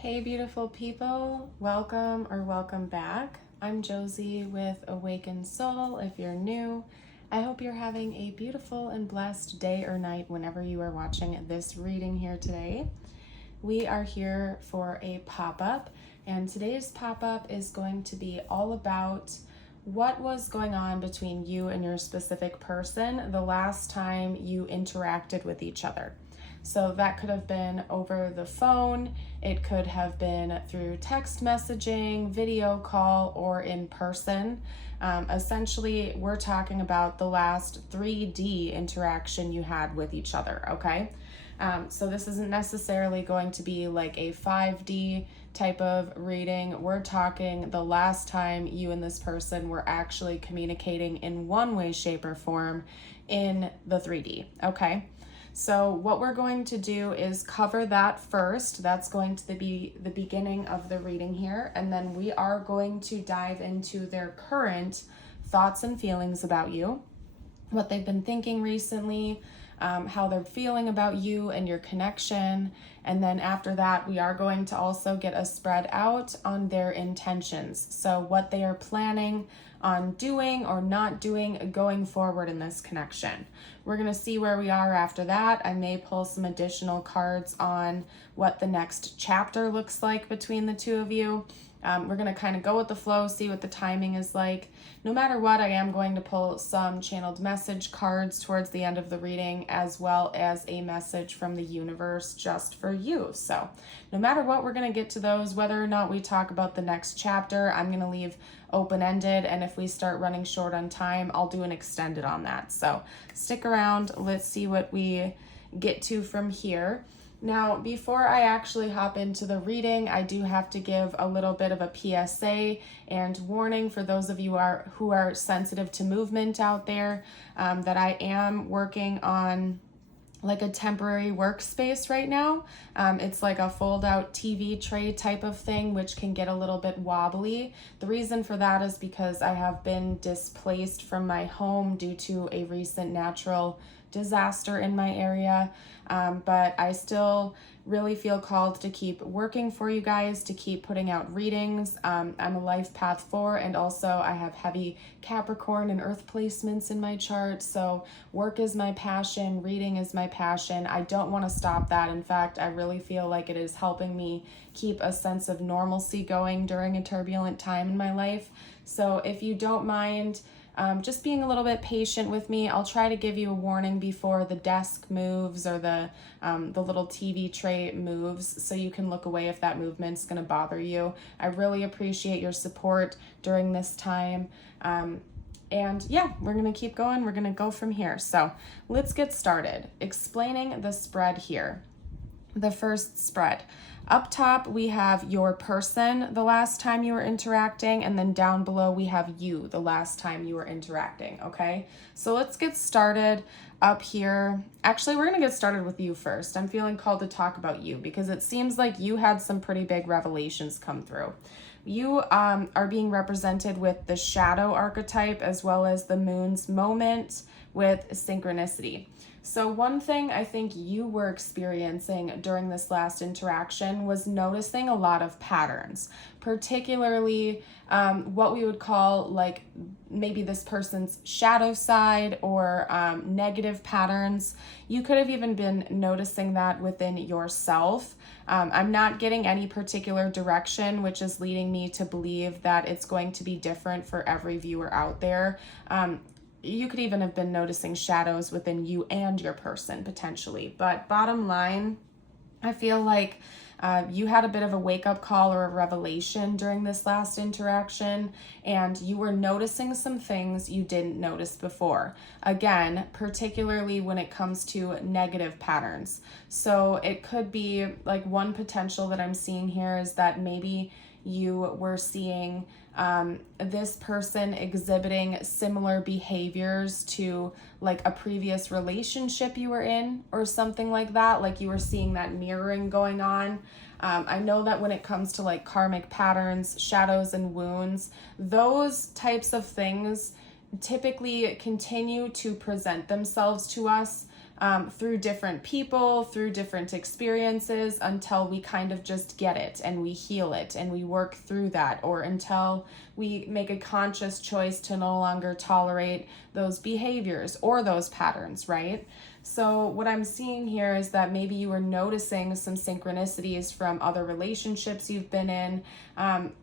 Hey beautiful people, welcome back. I'm Josie with Awakened Soul. If you're new, I hope you're having a beautiful and blessed day or night whenever you are watching this reading here today. We are here for a pop-up, and today's pop-up is going to be all about what was going on between you and your specific person the last time you interacted with each other. So that could have been over the phone, it could have been through text messaging, video call, or in person. Essentially, we're talking about the last 3D interaction you had with each other, okay? So this isn't necessarily going to be like a 5D type of reading. We're talking the last time you and this person were actually communicating in one way, shape, or form in the 3D, okay? So what we're going to do is cover that first. That's going to be the beginning of the reading here. And then we are going to dive into their current thoughts and feelings about you, what they've been thinking recently, how they're feeling about you and your connection. And then after that, we are going to also get a spread out on their intentions. So what they are planning on doing or not doing going forward in this connection. We're going to see where we are after that. I may pull some additional cards on what the next chapter looks like between the two of you. We're going to kind of go with the flow, see what the timing is like. No matter what, I am going to pull some channeled message cards towards the end of the reading, as well as a message from the universe just for you. So no matter what, we're going to get to those. Whether or not we talk about the next chapter, I'm going to leave open-ended, and if we start running short on time, I'll do an extended on that. So stick around. Let's see what we get to from here. Now, before I actually hop into the reading, I do have to give a little bit of a PSA and warning for those of you who are sensitive to movement out there, that I am working on like a temporary workspace right now. It's like a fold out TV tray type of thing, which can get a little bit wobbly. The reason for that is because I have been displaced from my home due to a recent natural disaster in my area. But I still really feel called to keep working for you guys, to keep putting out readings. I'm a life path 4, and also I have heavy Capricorn and Earth placements in my chart. So work is my passion, reading is my passion. I don't want to stop that. In fact, I really feel like it is helping me keep a sense of normalcy going during a turbulent time in my life. So if you don't mind, just being a little bit patient with me. I'll try to give you a warning before the desk moves or the little TV tray moves, so you can look away if that movement's going to bother you. I really appreciate your support during this time. And yeah, we're going to keep going. We're going to go from here. So let's get started explaining the spread here. The first spread. Up top, we have your person the last time you were interacting, and then down below we have you the last time you were interacting, okay? So let's get started up here. Actually, we're gonna get started with you first. I'm feeling called to talk about you because it seems like you had some pretty big revelations come through. You are being represented with the shadow archetype as well as the moon's moment with synchronicity. So one thing I think you were experiencing during this last interaction was noticing a lot of patterns, particularly what we would call like maybe this person's shadow side or negative patterns. You could have even been noticing that within yourself. I'm not getting any particular direction, which is leading me to believe that it's going to be different for every viewer out there. You could even have been noticing shadows within you and your person potentially. But bottom line, I feel like you had a bit of a wake-up call or a revelation during this last interaction, and you were noticing some things you didn't notice before. Again, particularly when it comes to negative patterns. So it could be like one potential that I'm seeing here is that maybe you were seeing this person exhibiting similar behaviors to like a previous relationship you were in or something like that, like you were seeing that mirroring going on. I know that when it comes to like karmic patterns, shadows, and wounds, those types of things typically continue to present themselves to us through different people, through different experiences, until we kind of just get it and we heal it and we work through that, or until we make a conscious choice to no longer tolerate those behaviors or those patterns, right? So what I'm seeing here is that maybe you were noticing some synchronicities from other relationships you've been in.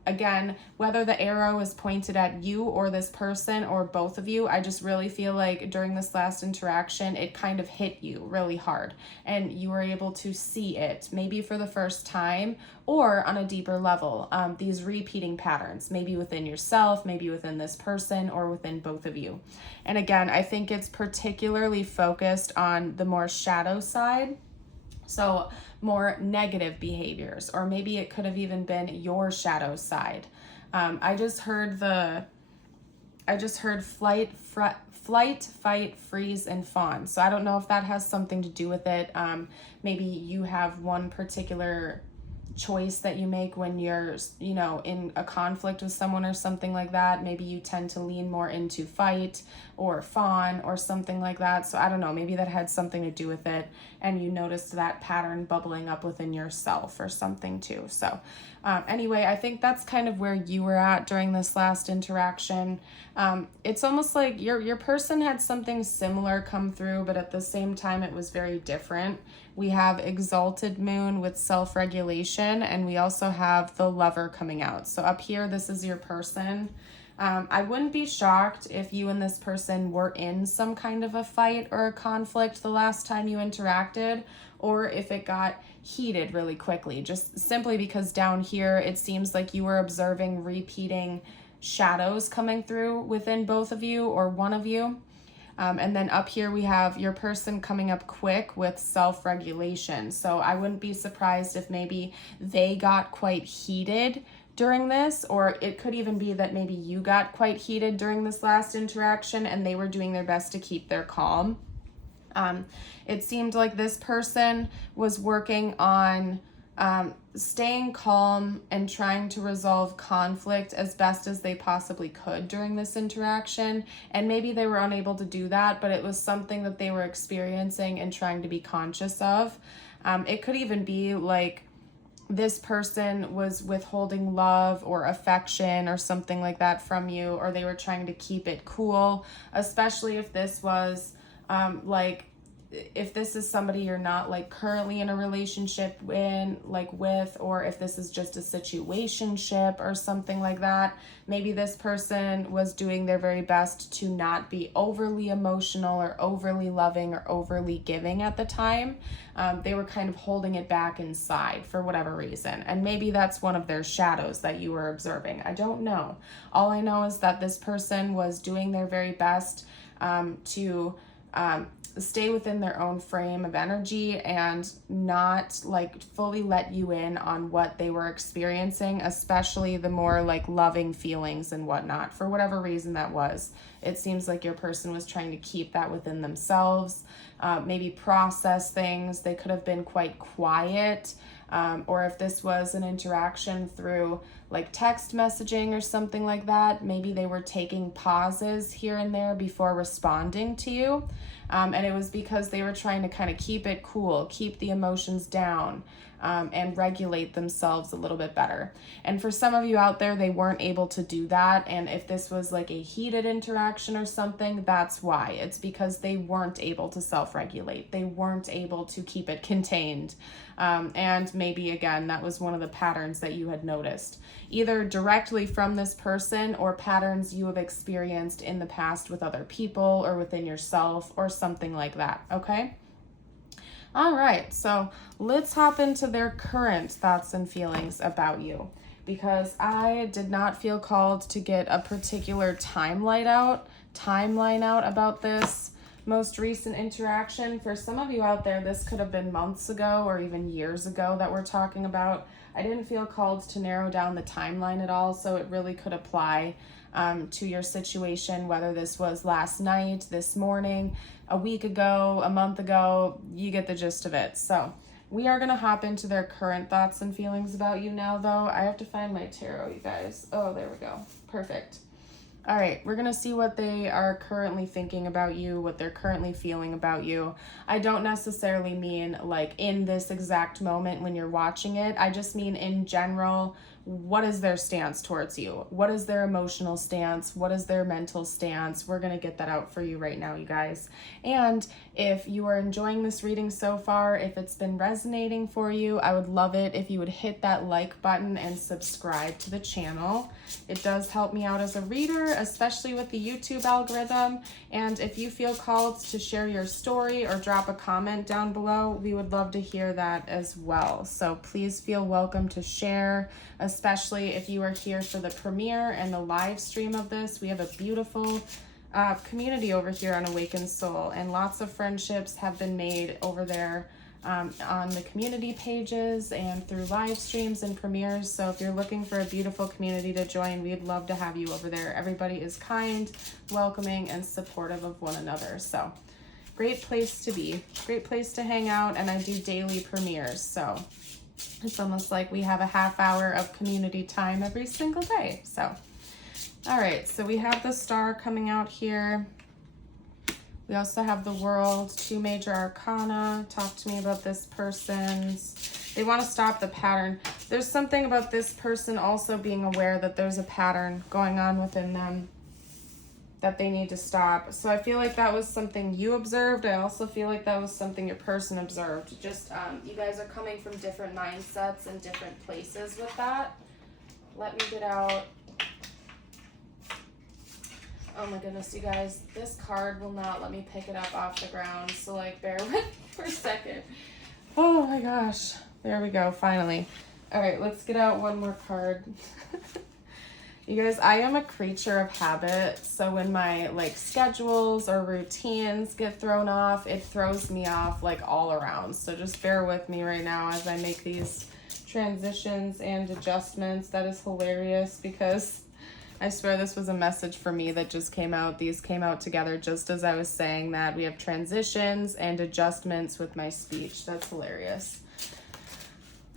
Again, whether the arrow is pointed at you or this person or both of you, I just really feel like during this last interaction, it kind of hit you really hard and you were able to see it, maybe for the first time or on a deeper level. These repeating patterns, maybe within yourself, maybe within this person, or within both of you. And again, I think it's particularly focused on the more shadow side. So more negative behaviors, or maybe it could have even been your shadow side. I just heard flight, fight, freeze, and fawn. So I don't know if that has something to do with it. Maybe you have one particular choice that you make when you're, in a conflict with someone or something like that. Maybe you tend to lean more into fight or fawn or something like that. So I don't know, maybe that had something to do with it and you noticed that pattern bubbling up within yourself or something too. So anyway, I think that's kind of where you were at during this last interaction. It's almost like your person had something similar come through, but at the same time, it was very different. We have exalted moon with self-regulation, and we also have the lover coming out. So up here, this is your person. I wouldn't be shocked if you and this person were in some kind of a fight or a conflict the last time you interacted, or if it got heated really quickly, just simply because down here, it seems like you were observing repeating shadows coming through within both of you or one of you. And then up here we have your person coming up quick with self-regulation. So I wouldn't be surprised if maybe they got quite heated during this, or it could even be that maybe you got quite heated during this last interaction and they were doing their best to keep their calm. It seemed like this person was working on staying calm and trying to resolve conflict as best as they possibly could during this interaction. And maybe they were unable to do that, but it was something that they were experiencing and trying to be conscious of. It could even be like this person was withholding love or affection or something like that from you, or they were trying to keep it cool, especially if this was if this is somebody you're not like currently in a relationship with, or if this is just a situationship or something like that. Maybe this person was doing their very best to not be overly emotional or overly loving or overly giving at the time. They were kind of holding it back inside for whatever reason. And maybe that's one of their shadows that you were observing. I don't know. All I know is that this person was doing their very best to stay within their own frame of energy and not like fully let you in on what they were experiencing, especially the more like loving feelings and whatnot. For whatever reason that was, it seems like your person was trying to keep that within themselves, maybe process things. They could have been quite quiet, or if this was an interaction through like text messaging or something like that, maybe they were taking pauses here and there before responding to you. And it was because they were trying to kind of keep it cool, keep the emotions down, and regulate themselves a little bit better. And for some of you out there, they weren't able to do that. And if this was like a heated interaction or something, that's why. It's because they weren't able to self-regulate. They weren't able to keep it contained. And maybe, again, that was one of the patterns that you had noticed, either directly from this person or patterns you have experienced in the past with other people or within yourself or something like that, okay? All right, so let's hop into their current thoughts and feelings about you, because I did not feel called to get a particular timeline out about this most recent interaction. For some of you out there, this could have been months ago or even years ago that we're talking about. I didn't feel called to narrow down the timeline at all, so it really could apply to your situation, whether this was last night, this morning, a week ago, a month ago. You get the gist of it. So we are going to hop into their current thoughts and feelings about you now, though. I have to find my tarot, you guys. Oh, there we go. Perfect. All right, we're going to see what they are currently thinking about you, what they're currently feeling about you. I don't necessarily mean like in this exact moment when you're watching it. I just mean in general, what is their stance towards you? What is their emotional stance? What is their mental stance? We're going to get that out for you right now, you guys. And if you are enjoying this reading so far, if it's been resonating for you, I would love it if you would hit that like button and subscribe to the channel. It does help me out as a reader, especially with the YouTube algorithm. And if you feel called to share your story or drop a comment down below, we would love to hear that as well. So please feel welcome to share, especially if you are here for the premiere and the live stream of this. We have a beautiful community over here on Awakened Soul, and lots of friendships have been made over there on the community pages and through live streams and premieres. So if you're looking for a beautiful community to join, we'd love to have you over there. Everybody is kind, welcoming, and supportive of one another. So great place to be, great place to hang out. And I do daily premieres, so it's almost like we have a half hour of community time every single day. So all right, so we have the Star coming out here. We also have the World, 2 major arcana. Talk to me about this person's. They want to stop the pattern. There's something about this person also being aware that there's a pattern going on within them that they need to stop. So I feel like that was something you observed. I also feel like that was something your person observed. Just you guys are coming from different mindsets and different places with that. Let me get out. Oh my goodness, you guys, this card will not let me pick it up off the ground, so like bear with me for a second. Oh my gosh, there we go, finally. All right, let's get out one more card. You guys, I am a creature of habit, so when my like schedules or routines get thrown off, it throws me off like all around. So just bear with me right now as I make these transitions and adjustments. That is hilarious because I swear this was a message for me that just came out. These came out together just as I was saying that. We have transitions and adjustments with my speech. That's hilarious.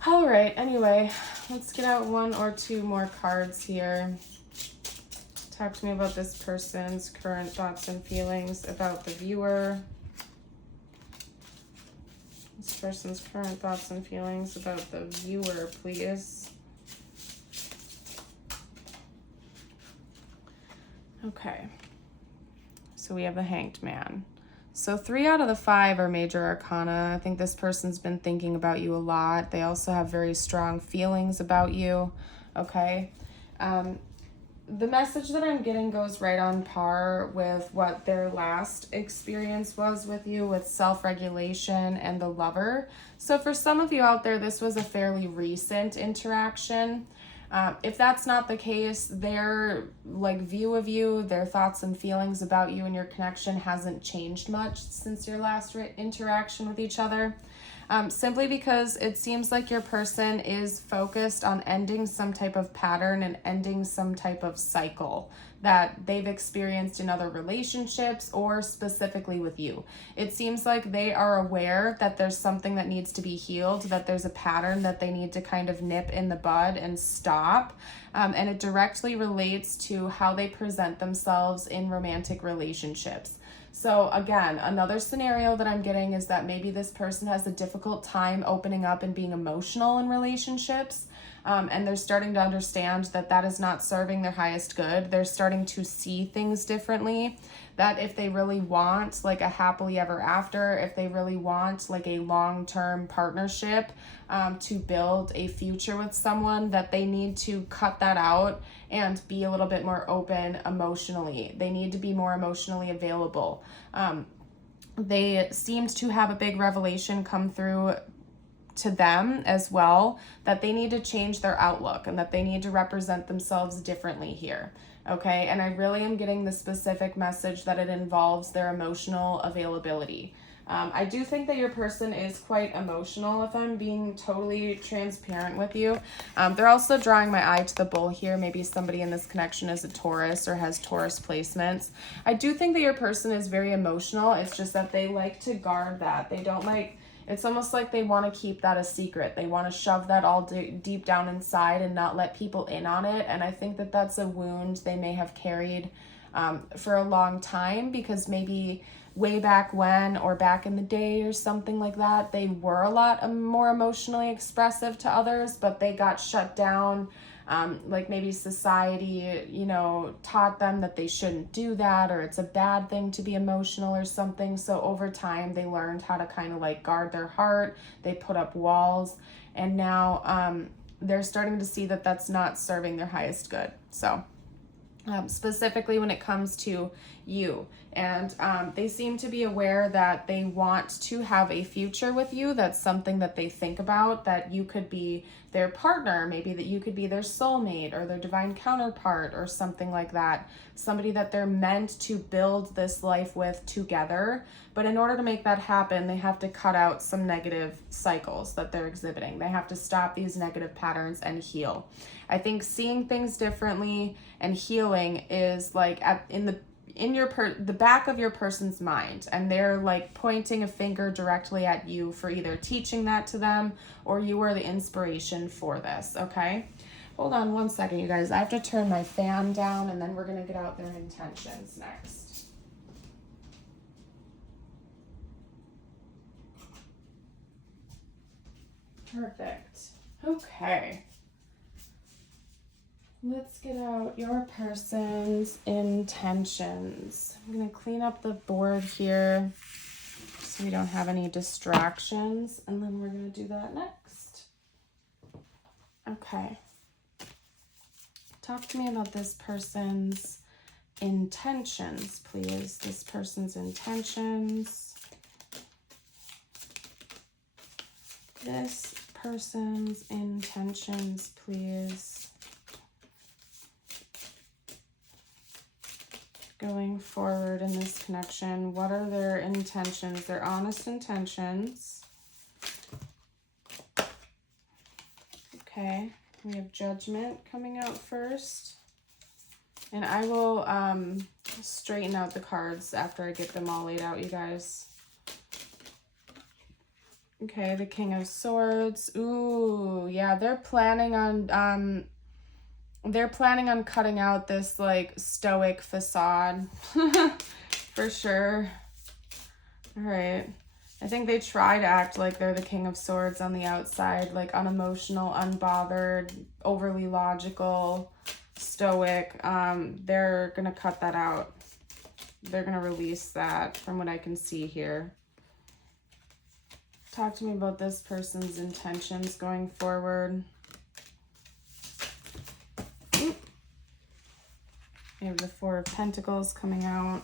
All right, anyway, let's get out 1 or 2 more cards here. Talk to me about this person's current thoughts and feelings about the viewer. This person's current thoughts and feelings about the viewer, please. Okay, so we have the Hanged Man. So 3 out of the 5 are major arcana. I think this person's been thinking about you a lot. They also have very strong feelings about you, okay? The message that I'm getting goes right on par with what their last experience was with you, with self-regulation and the Lover. So for some of you out there, this was a fairly recent interaction. If that's not the case, their like view of you, their thoughts and feelings about you and your connection hasn't changed much since your last interaction with each other. Simply because it seems like your person is focused on ending some type of pattern and ending some type of cycle that they've experienced in other relationships or specifically with you. It seems like they are aware that there's something that needs to be healed, that there's a pattern that they need to kind of nip in the bud and stop. And it directly relates to how they present themselves in romantic relationships. So again, another scenario that I'm getting is that maybe this person has a difficult time opening up and being emotional in relationships. And they're starting to understand that that is not serving their highest good. They're starting to see things differently, that if they really want like a happily ever after, if they really want like a long-term partnership, to build a future with someone, that they need to cut that out and be a little bit more open emotionally. They need to be more emotionally available. They seemed to have a big revelation come through to them as well, that they need to change their outlook and that they need to represent themselves differently here. Okay, and I really am getting the specific message that it involves their emotional availability. I do think that your person is quite emotional, if I'm being totally transparent with you. They're also drawing my eye to the bull here. Maybe somebody in this connection is a Taurus or has Taurus placements. I do think that your person is very emotional. It's just that they like to guard that. They don't like, It's almost like they want to keep that a secret. They want to shove that all deep down inside and not let people in on it. And I think that that's a wound they may have carried for a long time, because maybe way back when, or back in the day or something like that, they were a lot more emotionally expressive to others, but they got shut down. Like maybe society, you know, taught them that they shouldn't do that, or it's a bad thing to be emotional or something. So over time, they learned how to kind of like guard their heart. They put up walls, and now they're starting to see that that's not serving their highest good. So specifically when it comes to you, and they seem to be aware that they want to have a future with you. That's something that they think about, that you could be their partner, maybe that you could be their soulmate or their divine counterpart or something like that, somebody that they're meant to build this life with together. But in order to make that happen, they have to cut out some negative cycles that they're exhibiting. They have to stop these negative patterns and heal. I think seeing things differently and healing is like in the back of your person's mind, and they're like pointing a finger directly at you for either teaching that to them, or you are the inspiration for this. Okay, hold on one second, you guys. I have to turn my fan down, and then we're gonna get out their intentions next. Perfect. Okay. Let's get out your person's intentions. I'm going to clean up the board here so we don't have any distractions, and then we're going to do that next. Okay. Talk to me about this person's intentions, please. This person's intentions. This person's intentions, please. Going forward in this connection, what are their intentions? Their honest intentions. Okay, we have Judgment coming out first. And I will straighten out the cards after I get them all laid out, you guys. Okay, the King of Swords. Ooh, yeah, they're planning on cutting out this like stoic facade for sure. All right. I think they try to act like they're the King of Swords on the outside, like unemotional, unbothered, overly logical, stoic. They're gonna cut that out. They're gonna release that from what I can see here. Talk to me about this person's intentions going forward. We have the Four of Pentacles coming out.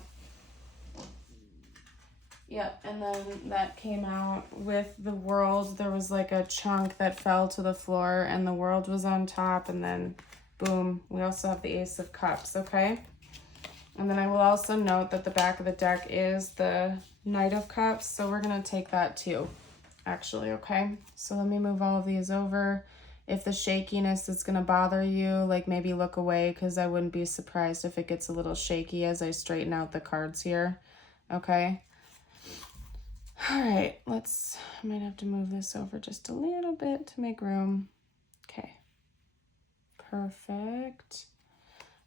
Yep, and then that came out with the World. There was like a chunk that fell to the floor, and the World was on top, and then boom, we also have the Ace of Cups, okay? And then I will also note that the back of the deck is the Knight of Cups, so we're going to take that too, actually, okay? So let me move all of these over. If the shakiness is going to bother you, like maybe look away, because I wouldn't be surprised if it gets a little shaky as I straighten out the cards here. Okay. All right. I might have to move this over just a little bit to make room. Okay. Perfect.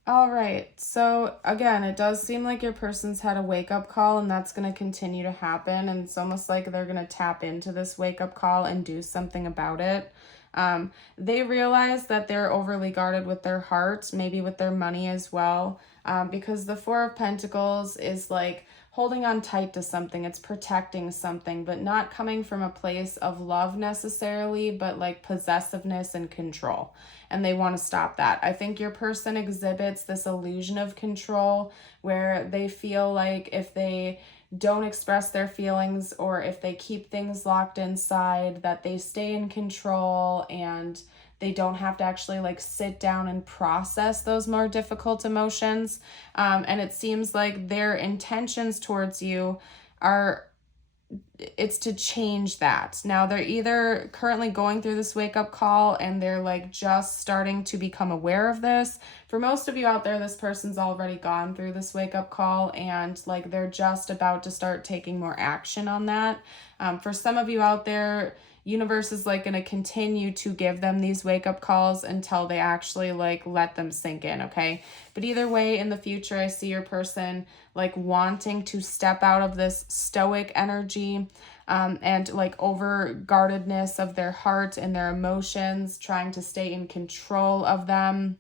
All right. So again, it does seem like your person's had a wake-up call, and that's going to continue to happen. And it's almost like they're going to tap into this wake-up call and do something about it. They realize that they're overly guarded with their heart, maybe with their money as well, because the Four of Pentacles is like holding on tight to something. It's protecting something, but not coming from a place of love necessarily, but like possessiveness and control. And they want to stop that. I think your person exhibits this illusion of control where they feel like if they don't express their feelings, or if they keep things locked inside, that they stay in control and they don't have to actually like sit down and process those more difficult emotions. And it seems like their intentions towards you are it's to change that. Now they're either currently going through this wake-up call and they're like just starting to become aware of this. For most of you out there, this person's already gone through this wake-up call and like they're just about to start taking more action on that. For some of you out there, universe is like going to continue to give them these wake-up calls until they actually like let them sink in, okay? But either way, in the future, I see your person like wanting to step out of this stoic energy and like over guardedness of their heart and their emotions, trying to stay in control of them,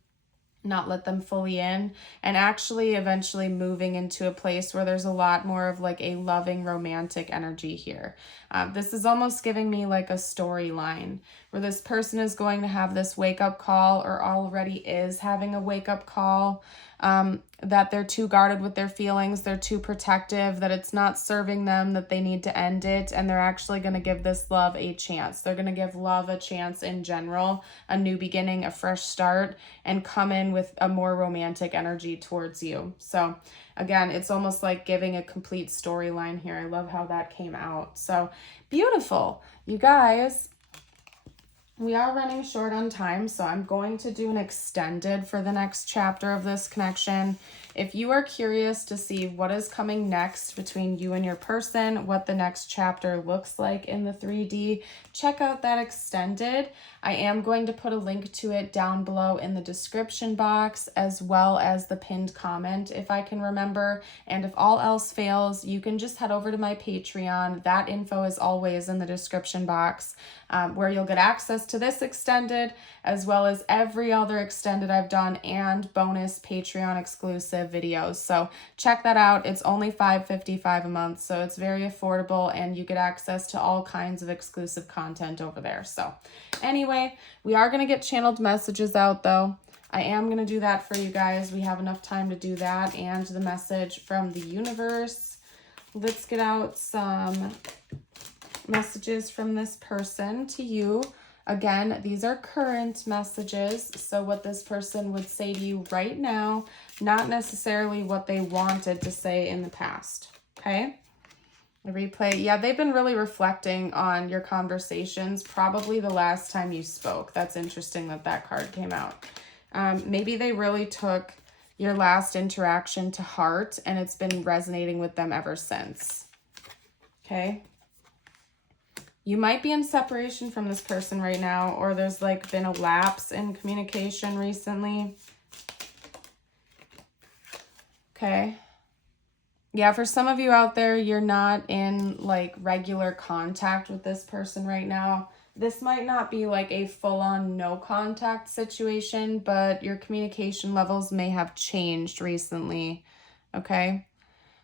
not let them fully in, and actually eventually moving into a place where there's a lot more of like a loving romantic energy here. This is almost giving me like a storyline where this person is going to have this wake-up call or already is having a wake-up call, that they're too guarded with their feelings, they're too protective, that it's not serving them, that they need to end it, and they're actually going to give this love a chance. They're going to give love a chance in general, a new beginning, a fresh start, and come in with a more romantic energy towards you. So again, it's almost like giving a complete storyline here. I love how that came out. So beautiful. You guys, we are running short on time, so I'm going to do an extended for the next chapter of this connection. If you are curious to see what is coming next between you and your person, what the next chapter looks like in the 3D, check out that extended. I am going to put a link to it down below in the description box, as well as the pinned comment if I can remember. And if all else fails, you can just head over to my Patreon. That info is always in the description box, where you'll get access to this extended, as well as every other extended I've done and bonus Patreon exclusive videos. So check that out. It's only $5.55 a month, so it's very affordable, and you get access to all kinds of exclusive content over there. So anyway, we are going to get channeled messages out though. I am going to do that for you guys. We have enough time to do that and the message from the universe. Let's get out some messages from this person to you. Again, these are current messages, so what this person would say to you right now, not necessarily what they wanted to say in the past, okay? A replay. Yeah, they've been really reflecting on your conversations, probably the last time you spoke. That's interesting that that card came out. Maybe they really took your last interaction to heart, and it's been resonating with them ever since, okay? You might be in separation from this person right now, or there's like been a lapse in communication recently. Okay. Yeah, for some of you out there, you're not in like regular contact with this person right now. This might not be like a full-on no contact situation, but your communication levels may have changed recently. Okay.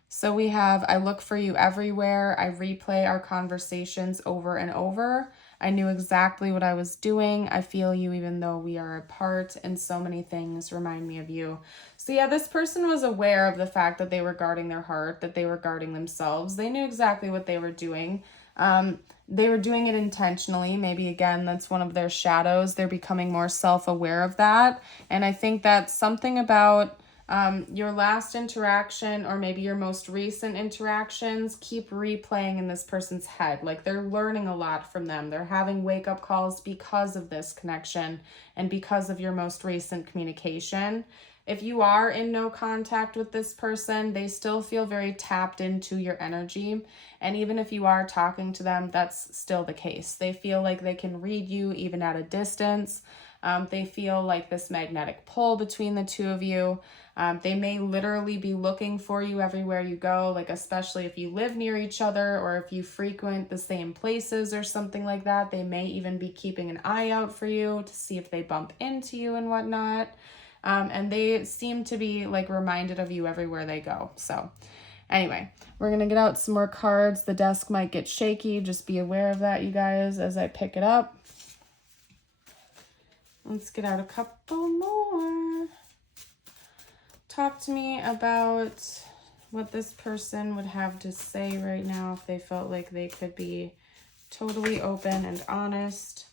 So we have, I look for you everywhere. I replay our conversations over and over. I knew exactly what I was doing. I feel you even though we are apart, and so many things remind me of you. So yeah, this person was aware of the fact that they were guarding their heart, that they were guarding themselves. They knew exactly what they were doing. They were doing it intentionally. Maybe again, that's one of their shadows. They're becoming more self-aware of that. And I think that's something about your last interaction, or maybe your most recent interactions, keep replaying in this person's head. Like they're learning a lot from them. They're having wake-up calls because of this connection and because of your most recent communication. If you are in no contact with this person, they still feel very tapped into your energy. And even if you are talking to them, that's still the case. They feel like they can read you even at a distance. They feel like this magnetic pull between the two of you. They may literally be looking for you everywhere you go, like especially if you live near each other or if you frequent the same places or something like that. They may even be keeping an eye out for you to see if they bump into you and whatnot. And they seem to be like reminded of you everywhere they go. So anyway, we're going to get out some more cards. The desk might get shaky. Just be aware of that, you guys, as I pick it up. Let's get out a couple more. Talk to me about what this person would have to say right now if they felt like they could be totally open and honest.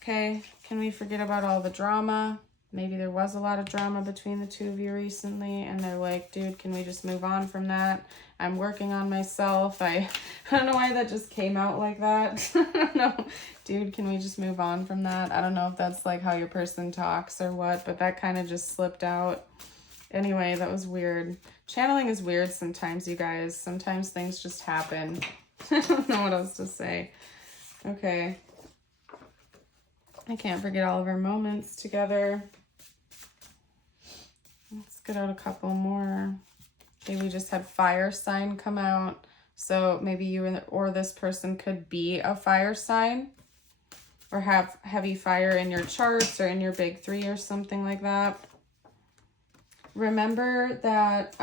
Okay, can we forget about all the drama? Maybe there was a lot of drama between the two of you recently, and they're like, dude, can we just move on from that? I'm working on myself. I don't know why that just came out like that. I don't know. Dude, can we just move on from that? I don't know if that's like how your person talks or what, but that kind of just slipped out. Anyway, that was weird. Channeling is weird sometimes, you guys. Sometimes things just happen. I don't know what else to say. Okay. I can't forget all of our moments together. Let's get out a couple more. Okay, we just had fire sign come out. So maybe you or this person could be a fire sign or have heavy fire in your charts or in your big three or something like that. Remember that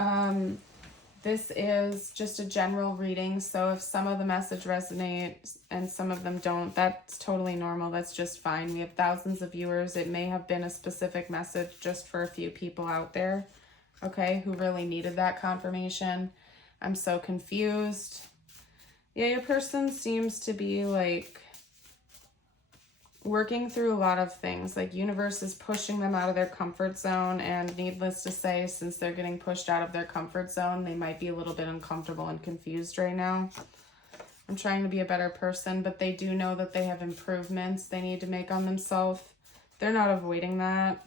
this is just a general reading. So if some of the message resonates and some of them don't, that's totally normal. That's just fine. We have thousands of viewers. It may have been a specific message just for a few people out there, okay, who really needed that confirmation. I'm so confused. Yeah, your person seems to be like working through a lot of things. Like universe is pushing them out of their comfort zone, and needless to say, since they're getting pushed out of their comfort zone, they might be a little bit uncomfortable and confused right now. I'm trying to be a better person, but they do know that they have improvements they need to make on themselves. They're not avoiding that.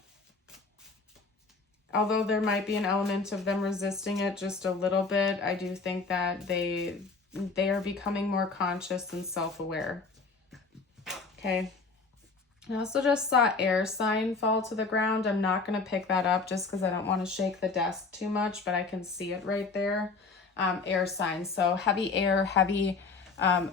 Although there might be an element of them resisting it just a little bit, I do think that they are becoming more conscious and self-aware. Okay. I also just saw air sign fall to the ground. I'm not going to pick that up just because I don't want to shake the desk too much, but I can see it right there. Air sign. So heavy air, heavy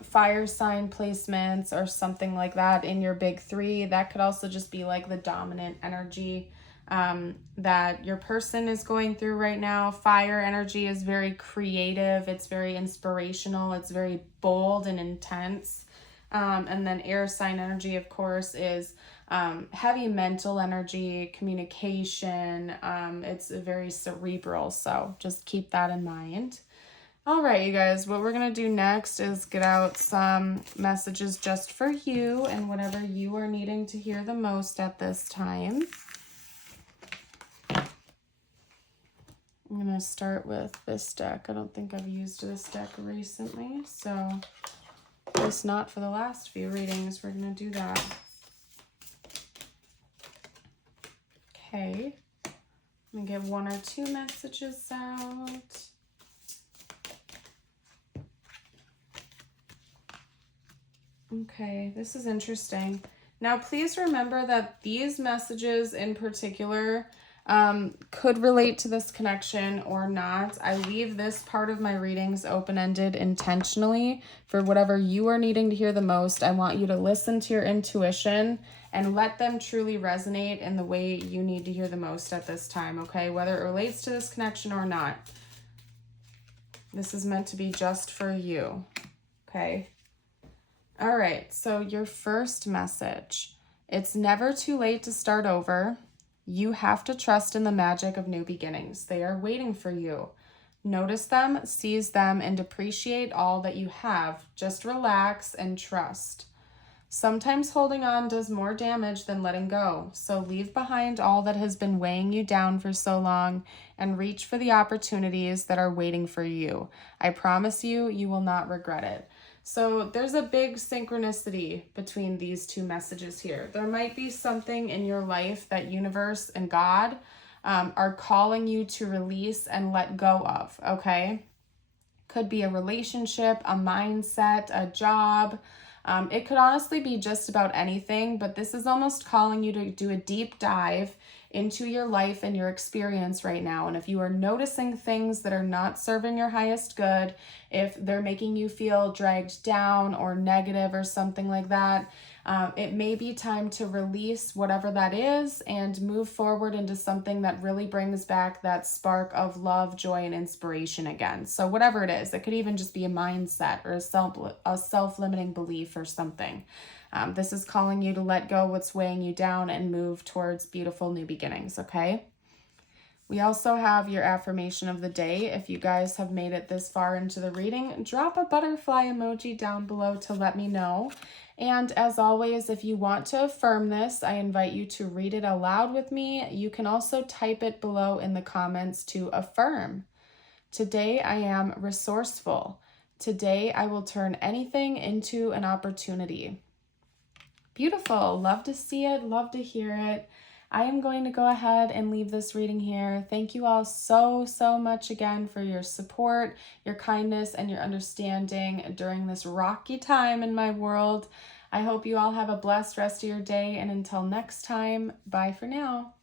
fire sign placements or something like that in your big three. That could also just be like the dominant energy that your person is going through right now. Fire energy is very creative. It's very inspirational. It's very bold and intense. And then air sign energy, of course, is heavy mental energy, communication. It's very cerebral. So just keep that in mind. All right, you guys, what we're going to do next is get out some messages just for you and whatever you are needing to hear the most at this time. I'm going to start with this deck. I don't think I've used this deck recently, so at least not for the last few readings. We're going to do that. Okay. Let me get one or two messages out. Okay, this is interesting. Now, please remember that these messages in particular could relate to this connection or not. I leave this part of my readings open-ended intentionally for whatever you are needing to hear the most. I want you to listen to your intuition and let them truly resonate in the way you need to hear the most at this time, okay? Whether it relates to this connection or not. This is meant to be just for you, okay? All right, so your first message. It's never too late to start over. You have to trust in the magic of new beginnings. They are waiting for you. Notice them, seize them, and appreciate all that you have. Just relax and trust. Sometimes holding on does more damage than letting go. So leave behind all that has been weighing you down for so long and reach for the opportunities that are waiting for you. I promise you, you will not regret it. So there's a big synchronicity between these two messages here. There might be something in your life that universe and God are calling you to release and let go of, okay? Could be a relationship, a mindset, a job. It could honestly be just about anything, but this is almost calling you to do a deep dive into your life and your experience right now. And if you are noticing things that are not serving your highest good, if they're making you feel dragged down or negative or something like that, it may be time to release whatever that is and move forward into something that really brings back that spark of love, joy, and inspiration again. So whatever it is, it could even just be a mindset or a self-limiting belief or something. This is calling you to let go what's weighing you down and move towards beautiful new beginnings, okay? We also have your affirmation of the day. If you guys have made it this far into the reading, drop a butterfly emoji down below to let me know. And as always, if you want to affirm this, I invite you to read it aloud with me. You can also type it below in the comments to affirm. Today I am resourceful. Today I will turn anything into an opportunity. Beautiful. Love to see it. Love to hear it. I am going to go ahead and leave this reading here. Thank you all so much again for your support, your kindness, and your understanding during this rocky time in my world. I hope you all have a blessed rest of your day, and until next time, bye for now.